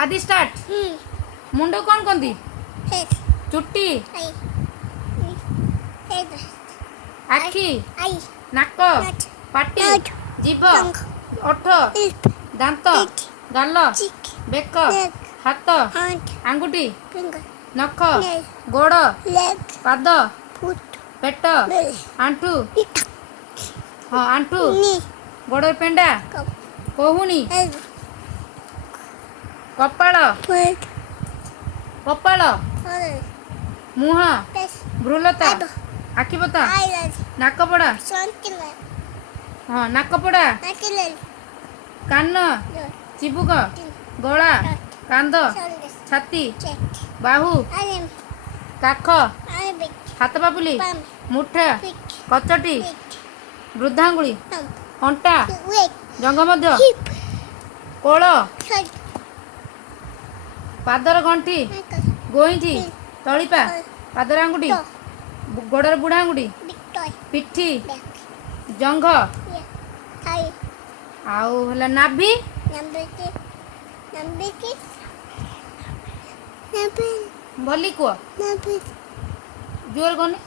आदि स्टार्ट मुंड कौन कहती चुट्टी आखि नाक पाटी जीभ ओठ दांत गाल बेक हाथ आंगुठी नख गोड़ पाद पेट आंठू हाँ आंठू गोड़ पेंडा कोहुनी कपाल कपाल मुह भ्रूलता आखिपता नाकपड़ा हाँ नाकपड़ा कान चिबुक गला कांद छाती बाहु काख हाथ पापुली मुठा कचटी वृद्धांगुली अंटा जंग मध्य कोल पादर गंठी गोईठी तलिपा पादर आंगुठी गोड़र बुढ़ा आंगुठी पिठी जंघ आउ हला नाभि भली कुह जोर गने